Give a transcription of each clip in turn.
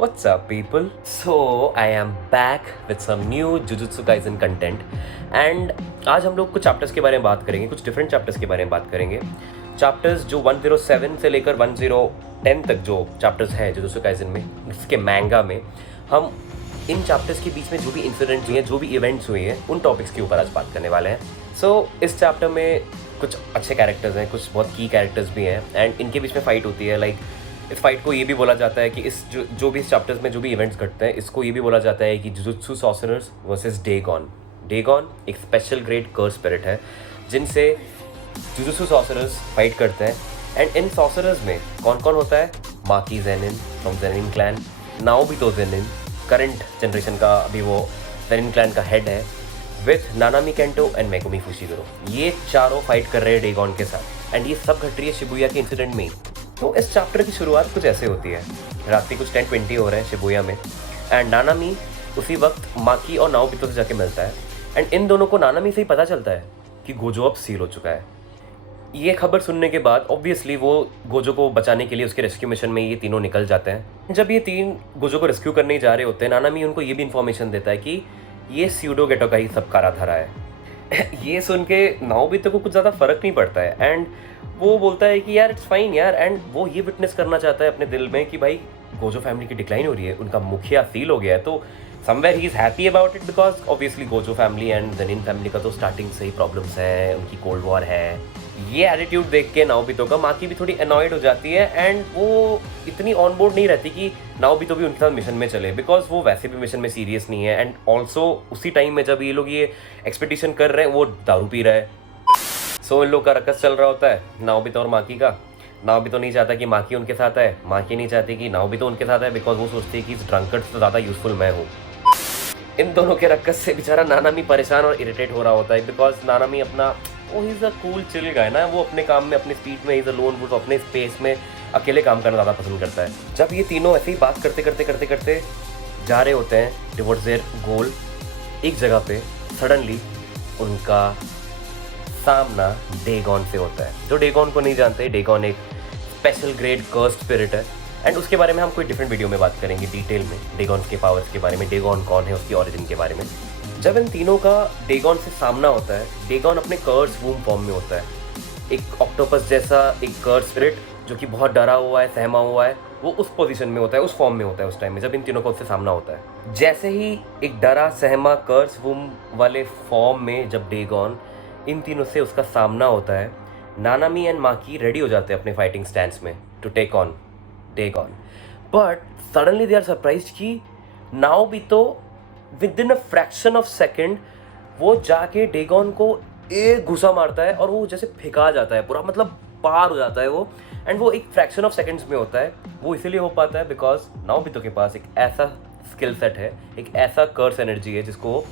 What's up, people? So, I am back with some new Jujutsu Kaisen content and आज हम लोग कुछ chapters के बारे में बात करेंगे, कुछ डिफरेंट चैप्टर्स के बारे में बात करेंगे। चैप्टर्स जो 107 से लेकर 1010 तक जो चैप्टर्स हैं जुजुत्सु काइसन में, इसके मैंगा में, हम इन चैप्टर्स के बीच में जो भी इंसिडेंट्स हुए हैं, जो भी इवेंट्स हुए हैं, उन टॉपिक्स के ऊपर आज बात करने वाले हैं। सो इस चैप्टर में कुछ अच्छे कैरेक्टर्स हैं, कुछ बहुत की कैरेक्टर्स भी हैं एंड इनके बीच में फ़ाइट होती है। लाइक इस फाइट को ये भी बोला जाता है कि इस जो भी इस चैप्टर्स में जो भी इवेंट्स घटते हैं, इसको ये भी बोला जाता है कि जुजुत्सु सॉर्सरर्स वर्सेस डेगॉन। डेगॉन एक स्पेशल ग्रेड कर्स स्पिरिट है जिनसे जुजुत्सु सॉर्सरर्स फाइट करते हैं। एंड इन सॉर्सरर्स में कौन कौन होता है? Maki Zenin from Zenin clan, Naobito Zenin current generation का अभी वो जेनिन क्लैन का हेड है, with Nanami Kento and Megumi Fushiguro. ये चारों फाइट कर रहे हैं डेगॉन के साथ एंड ये सब घट रही है शिबुया के इंसिडेंट में। तो इस चैप्टर की शुरुआत कुछ ऐसे होती है। रात के कुछ 10:20 हो रहे हैं शिबुया में एंड नानामी उसी वक्त माकी और नाओबितो से जाके मिलता है एंड इन दोनों को नानामी से ही पता चलता है कि गोजो अब सील हो चुका है। ये खबर सुनने के बाद ऑब्वियसली वो गोजो को बचाने के लिए उसके रेस्क्यू मिशन में ये तीनों निकल जाते हैं। जब ये तीन गोजो को रेस्क्यू करने ही जा रहे होते हैं, नानामी उनको ये भी इन्फॉर्मेशन देता है कि ये स्यूडो गेटो का ही सब कारा धरा है। ये सुन के नाओबितो को कुछ ज़्यादा फर्क नहीं पड़ता है एंड वो बोलता है कि यार इट्स फाइन यार, एंड वो ये विटनेस करना चाहता है अपने दिल में कि भाई गोजो फैमिली की डिक्लाइन हो रही है, उनका मुखिया सील हो गया है। तो somewhere he is happy about it because obviously Gojo family and Zenin family का तो स्टार्टिंग से ही प्रॉब्लम्स हैं, उनकी कोल्ड वॉर है। ये एटीट्यूड देख के नाओबितो का माकी भी थोड़ी अनॉयड हो जाती है एंड वो इतनी ऑन बोर्ड नहीं रहती कि नाओबितो भी उनके साथ मिशन में चले, बिकॉज वो वैसे भी मिशन में सीरियस नहीं है। एंड ऑल्सो उसी टाइम में जब ये लोग ये एक्सपेडिशन कर रहे हैं वो दारू पी रहा है। सो इन लोग का रकस चल रहा होता है नाओबितो और माकी का। नाओबितो नहीं चाहता कि माकी उनके साथ है, माकी नहीं चाहती कि नाओबितो उनके साथ है, बिकॉज वो सोचती है कि इस ड्रंकर्ड से ज़्यादा यूजफुल मैं हूँ। इन दोनों के रकस से बेचारा नानामी परेशान और इरिटेट हो रहा होता है, बिकॉज नानामी अपना वो he is a cool chill guy ना, वो अपने काम में अपनी स्पीड में इज़ अ लोन वुल्फ, अपने स्पेस में अकेले काम करना ज़्यादा पसंद करता है। जब ये तीनों ऐसे ही बात करते करते करते करते जा रहे होते हैं टुवर्ड्स देयर गोल, एक जगह पे सडनली उनका सामना डेगॉन से होता है। जो डेगॉन को नहीं जानते, डेगॉन एक स्पेशल ग्रेड कर्स्ड स्पिरिट है एंड उसके बारे में हम कोई डिफरेंट वीडियो में बात करेंगे डिटेल में, डेगॉन के पावर्स के बारे में, डेगॉन कौन है, उसकी ओरिजिन के बारे में। जब इन तीनों का डेगॉन से सामना होता है, डेगॉन अपने कर्स वूम फॉर्म में होता है, एक ऑक्टोपस जैसा एक कर्स स्पिरिट जो कि बहुत डरा हुआ है, सहमा हुआ है, वो उस पोजीशन में होता है, उस फॉर्म में होता है उस टाइम में जब इन तीनों का उससे सामना होता है। जैसे ही एक डरा सहमा कर्स वूम वाले फॉर्म में जब डेगॉन इन तीनों से उसका सामना होता है, नानामी एंड माकी रेडी हो जाते हैं अपने फाइटिंग स्टैंड्स में to take on Dagon. But suddenly they are surprised कि Naobito within a fraction of second वो जाके डेगॉन को एक घुसा मारता है और वो जैसे फेंका जाता है पूरा, मतलब पार हो जाता है वो। एंड वो एक फ्रैक्शन ऑफ सेकंड्स में होता है। वो इसीलिए हो पाता है बिकॉज नाओबितो के पास एक ऐसा स्किल सेट है, एक ऐसा कर्स एनर्जी है जिसको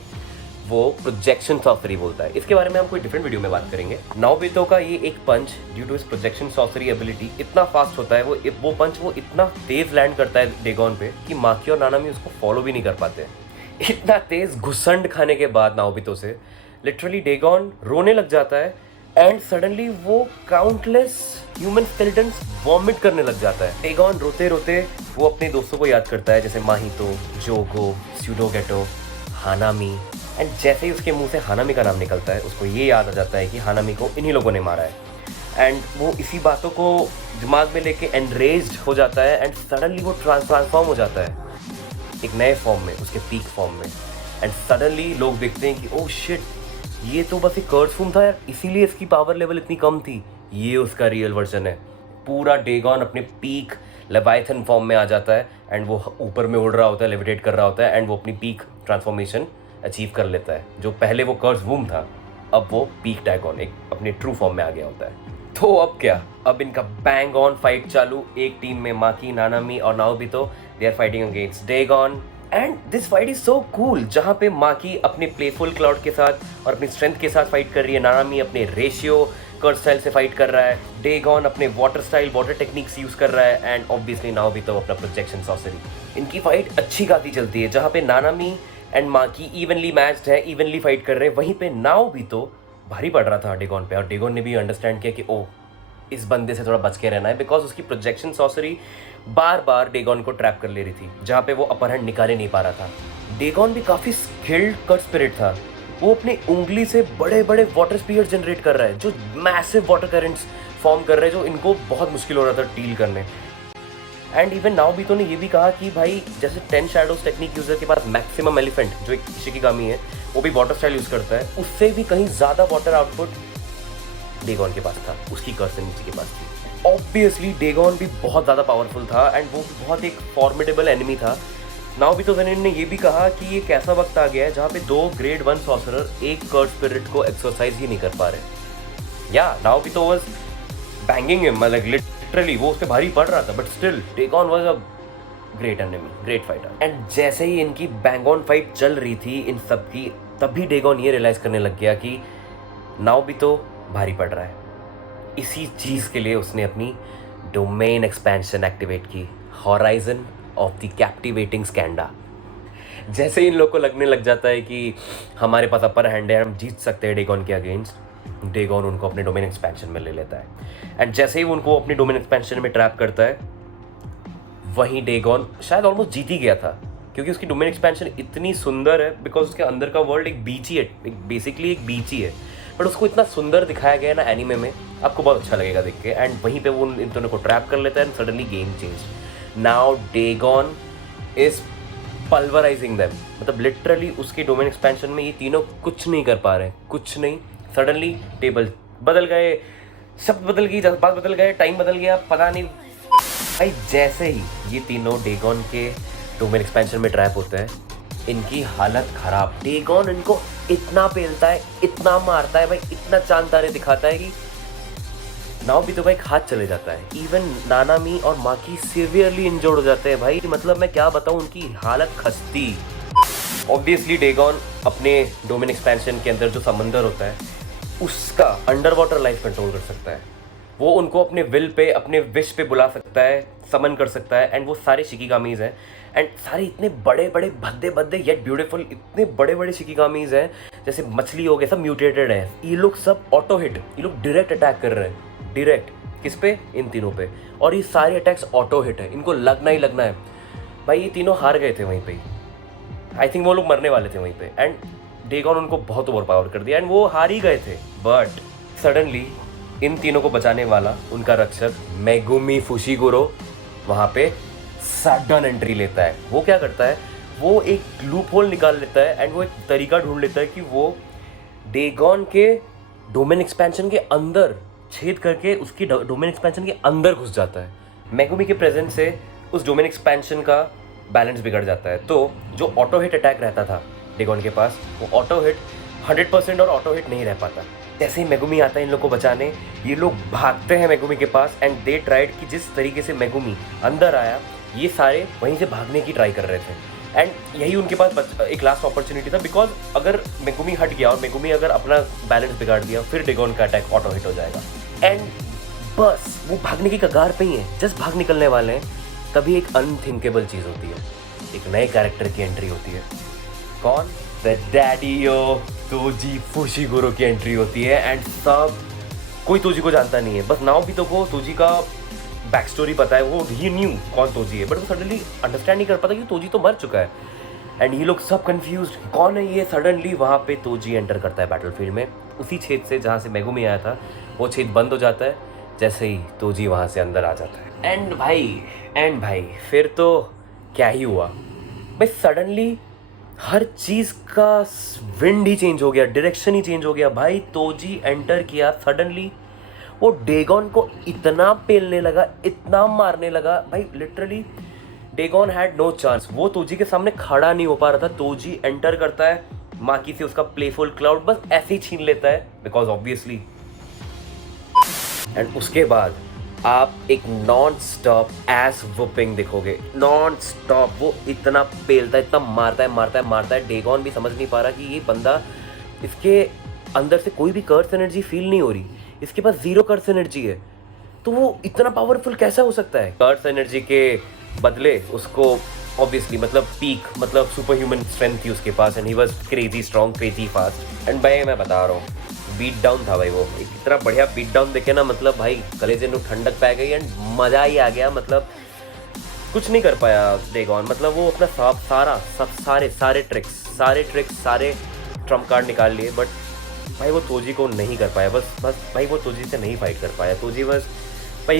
वो प्रोजेक्शन सॉर्सरी बोलता है। इसके बारे में हम कोई डिफरेंट वीडियो में बात करेंगे। नाओबितो का ये एक पंच ड्यू टू इस प्रोजेक्शन सॉर्सरी एबिलिटी इतना फास्ट होता है, वो पंच वो इतना तेज लैंड करता है डेगॉन पे कि माकी और नानामी उसको फॉलो भी नहीं कर पाते। इतना तेज घुसंड खाने के बाद नाओबितो से लिटरली डेगॉन रोने लग जाता है एंड सडनली वो काउंटलेस ह्यूमन स्केलेटन्स वॉमिट करने लग जाता है। डेगॉन रोते रोते वो अपने दोस्तों को याद करता है, जैसे माहितो, जोगो, स्यूडो गेटो, हानामी। एंड जैसे ही उसके मुंह से हानामी का नाम निकलता है, उसको ये याद आ जाता है कि हानामी को इन्हीं लोगों ने मारा है। एंड वो इसी बातों को दिमाग में लेके एनरेज्ड हो जाता है एंड सडनली वो ट्रांसफॉर्म हो जाता है एक नए फॉर्म में, उसके पीक फॉर्म में। एंड सडनली लोग देखते हैं कि ओह शिट, ये तो बस एक कर्स फॉर्म था यार, इसीलिए इसकी पावर लेवल इतनी कम थी, ये उसका रियल वर्जन है। पूरा डेगॉन अपने पीक लेवाइथन फॉर्म में आ जाता है एंड वो ऊपर में उड़ रहा होता है, लेविटेट कर रहा होता है एंड वो अपनी पीक ट्रांसफॉर्मेशन अचीव कर लेता है। जो पहले वो कर्स वूम था, अब वो पीक डेगॉन एक अपने ट्रू फॉर्म में आ गया होता है। तो अब क्या, अब इनका बैंग ऑन फाइट चालू। एक टीम में माकी, नानामी और Naobito, they are fighting against Dagon and this fight is so cool, जहाँ पे माकी अपने प्लेफुल क्लाउड के साथ और अपनी स्ट्रेंथ के साथ फाइट कर रही है, नानामी अपने रेशियो कर्स स्टाइल से फाइट कर रहा है, डेगॉन अपने water style water techniques use कर रहा है एंड ऑब्वियसली नाओबितो अपना प्रोजेक्शन सॉर्सरी। इनकी फाइट अच्छी खासी चलती है, जहाँ पे नानामी एंड माकी इवनली मैच्ड है, इवनली फाइट कर रहे हैं। वहीं पे नाओबितो भारी पड़ रहा था डेगॉन पे और डेगॉन ने भी अंडरस्टैंड किया कि ओ इस बंदे से थोड़ा बच के रहना है, बिकॉज उसकी प्रोजेक्शन सॉसरी बार बार डेगॉन को ट्रैप कर ले रही थी, जहाँ पे वो अपर हैंड निकाले नहीं पा रहा था। डेगॉन भी काफ़ी स्किल्ड कर्ट स्पिरिट था। वो अपनी उंगली से बड़े बड़े वाटर स्पीयर जनरेट कर रहा है, जो मैसिव वाटर करेंट्स फॉर्म कर रहे हैं, जो इनको बहुत मुश्किल हो रहा था डील करने। एंड इवन नाओबितो ने ये भी कहा कि भाई जैसे 10 शैडोज टेक्निक यूजर के पास मैक्सिमम एलिफेंट जो एक शिकिगामी है वो भी वाटर स्टाइल यूज करता है, उससे भी कहीं ज़्यादा वाटर आउटपुट डेगॉन के पास था, उसकी कर्स नीचे के पास थी। ऑब्वियसली डेगॉन भी बहुत ज़्यादा पावरफुल था एंड वो बहुत एक फॉर्मिडेबल एनिमी था। नाओबितो ज़ेनिन ने ये भी कहा कि ये कैसा वक्त आ गया है जहाँ पे 2 ग्रेड 1 सॉर्सरर एक कर्ट स्पिरिट को एक्सरसाइज ही नहीं कर पा रहे। या Naobito was banging him, like literally वो उस पर भारी पड़ रहा था, but still Dagon was a great enemy, great fighter. And जैसे ही इनकी बैंग ऑन फाइट चल रही थी इन सब की, तभी डेगॉन ये रियलाइज़ करने लग गया कि नाओबितो भारी पड़ रहा है। इसी चीज़ के लिए उसने अपनी डोमेन एक्सपेंशन एक्टिवेट की, horizon of the captivating Skanda. जैसे ही इन लोग को लगने लग जाता है कि हमारे पास अपर हैंड है, हम जीत सकते हैं डेगॉन के अगेंस्ट, डेगॉन उनको अपने डोमेन एक्सपेंशन में ले लेता है। एंड जैसे ही उनको अपनी डोमेन एक्सपेंशन में ट्रैप करता है, वहीं डेगॉन शायद ऑलमोस्ट जीत ही गया था, क्योंकि उसकी डोमेन एक्सपेंशन इतनी सुंदर है, बिकॉज उसके अंदर का वर्ल्ड एक बीच ही है, बेसिकली एक बीच ही है, बट उसको इतना सुंदर दिखाया गया है ना एनीमे में, आपको बहुत अच्छा लगेगा देख के। एंड वहीं पे वो इन दोनों को ट्रैप कर लेता है and suddenly game change. Now Dagon is pulverising them, मतलब लिटरली उसके डोमेन एक्सपेंशन में ये तीनों कुछ नहीं कर पा रहे, कुछ नहीं। सडनली टेबल बदल गए, शब्द बदल गई, बात बदल गए, टाइम बदल गया, पता नहीं भाई। जैसे ही ये तीनों डेगॉन के डोमेन एक्सपेंशन में ट्रैप होते हैं, इनकी हालत खराब। डेगॉन इनको इतना पेलता है, इतना मारता है भाई, इतना चांद तारे दिखाता है कि नाओबितो भाई हाथ चले जाता है। इवन नानामी और माकी सीवियरली इंजर्ड हो जाते हैं भाई, मतलब मैं क्या बताऊं, उनकी हालत खस्ती। ऑब्वियसली डेगॉन अपने डोमेन एक्सपेंशन के अंदर जो समंदर होता है उसका अंडर वाटर लाइफ कंट्रोल कर सकता है। वो उनको अपने विल पे, अपने विश पे बुला सकता है, समन कर सकता है। एंड वो सारे शिकिगामीज हैं, एंड सारे इतने बड़े बड़े भद्दे भद्दे येट ब्यूटीफुल, इतने बड़े बड़े शिकिगामीज हैं, जैसे मछली हो गए, सब म्यूटेटेड है। ये लोग सब ऑटो हिट, ये लोग डायरेक्ट अटैक कर रहे हैं, डायरेक्ट किस पे, इन तीनों पे। और ये सारे अटैक्स ऑटो हिट है, इनको लगना ही लगना है भाई। ये तीनों हार गए थे वहीं पे, आई थिंक वो लोग मरने वाले थे वहीं पे, एंड डेगॉन उनको बहुत ओवर पावर कर दिया एंड वो हार ही गए थे। बट सडनली इन तीनों को बचाने वाला उनका रक्षक मेगुमी फुशिगुरो वहाँ पे सडन एंट्री लेता है। वो क्या करता है, वो एक लूप होल निकाल लेता है एंड वो एक तरीका ढूंढ लेता है कि वो डेगॉन के डोमेन एक्सपेंशन के अंदर छेद करके उसकी डोमेन एक्सपेंशन के अंदर घुस जाता है। मेगुमी के प्रेजेंस से उस डोमेन एक्सपेंशन का बैलेंस बिगड़ जाता है, तो जो ऑटो हिट अटैक रहता था डेगॉन के पास, वो ऑटो हिट 100% और ऑटो हिट नहीं रह पाता। जैसे ही मेगुमी आता है इन लोग को बचाने, ये लोग भागते हैं मेगुमी के पास एंड दे ट्राइड कि जिस तरीके से मेगुमी अंदर आया, ये सारे वहीं से भागने की ट्राई कर रहे थे। एंड यही उनके पास एक लास्ट अपॉर्चुनिटी था, बिकॉज अगर मेगुमी हट गया और मेगुमी अगर अपना बैलेंस बिगाड़ दिया, फिर डेगॉन का अटैक ऑटो हिट हो जाएगा। एंड बस वो भागने की कगार पे ही है, जस्ट भाग निकलने वाले हैं, तभी एक अनथिंकेबल चीज़ होती है, एक नए कैरेक्टर की एंट्री होती है। कौन? The daddy of Toji Fushiguro की एंट्री होती है। एंड सब कोई तोजी को जानता नहीं है, बस नाओबितो को तोजी का बैक स्टोरी पता है, वो ही न्यू कौन तोजी है, बट वो सडनली अंडरस्टैंड नहीं कर पाता कि तोजी तो मर चुका है। एंड ये लोग सब कंफ्यूज, कौन है ये। सडनली वहाँ पे तोजी एंटर करता है बैटलफील्ड में, उसी छेद से जहाँ से मेगुमी आया था, वो छेद बंद हो जाता है जैसे ही तोजी वहाँ से अंदर आ जाता है। एंड भाई फिर तो क्या ही हुआ भाई, सडनली हर चीज़ का विंड ही चेंज हो गया, डायरेक्शन ही चेंज हो गया भाई। तोजी एंटर किया, सडनली वो डेगॉन को इतना पेलने लगा, इतना मारने लगा भाई, लिटरली डेगॉन हैड नो चांस। वो तोजी के सामने खड़ा नहीं हो पा रहा था। तोजी एंटर करता है, माकी से उसका प्लेफुल क्लाउड बस ऐसे ही छीन लेता है, बिकॉज ऑब्वियसली। एंड उसके बाद आप एक नॉन स्टॉप एस वुपिंग दिखोगे, नॉन स्टॉप। वो इतना पेलता है, इतना मारता है। डेगॉन भी समझ नहीं पा रहा कि ये बंदा, इसके अंदर से कोई भी कर्स एनर्जी फील नहीं हो रही, इसके पास 0 कर्स एनर्जी है, तो वो इतना पावरफुल कैसा हो सकता है। कर्स एनर्जी के बदले उसको ऑब्वियसली मतलब पीक, मतलब सुपर ह्यूमन स्ट्रेंथ थी उसके पास, and he was crazy strong, crazy fast. And भाई मैं बता रहा हूँ, बीट डाउन था भाई, वो एक इतना बढ़िया बीट डाउन देखे ना, मतलब भाई कलेजे में ठंडक पै गई एंड मज़ा ही आ गया। मतलब कुछ नहीं कर पाया डेगॉन, मतलब वो अपना सारे ट्रिक्स सारे ट्रम्प कार्ड निकाल लिए, बट भाई वो तोजी को नहीं कर पाया। बस भाई वो तोजी से नहीं फाइट कर पाया।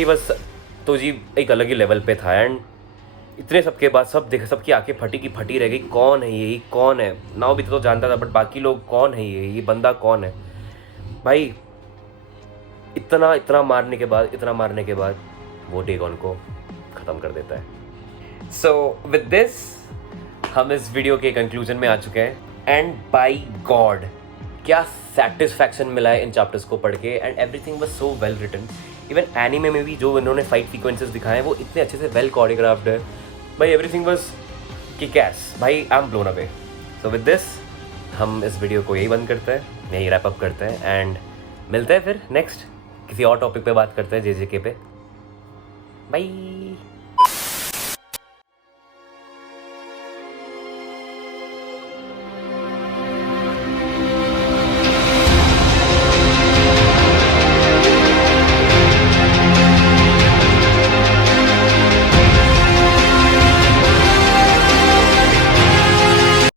बस तोजी एक अलग ही लेवल पे था। एंड इतने सबके बाद सबकी आंखें फटी की फटी रह गई, कौन है ये कौन है। नाव भी तो जानता था, बट बाकी लोग कौन है ये बंदा कौन है भाई। इतना मारने के बाद वो डेगॉन को ख़त्म कर देता है। सो विद दिस हम इस वीडियो के कंक्लूजन में आ चुके हैं। एंड बाई गॉड क्या सेटिस्फैक्शन मिला है इन चैप्टर्स को पढ़ के। And everything was so well written. Even anime में भी जो इन्होंने फाइट सीक्वेंसेस दिखाए हैं वो इतने अच्छे से वेल कोरियोग्राफ्ड है भाई। एवरीथिंग वाज किक-एस भाई, I am blown away. So with this हम इस वीडियो को यही बंद करते हैं, यही रैप अप करते हैं एंड मिलते हैं फिर नेक्स्ट किसी और टॉपिक पे बात करते हैं, JJK पे। बाय।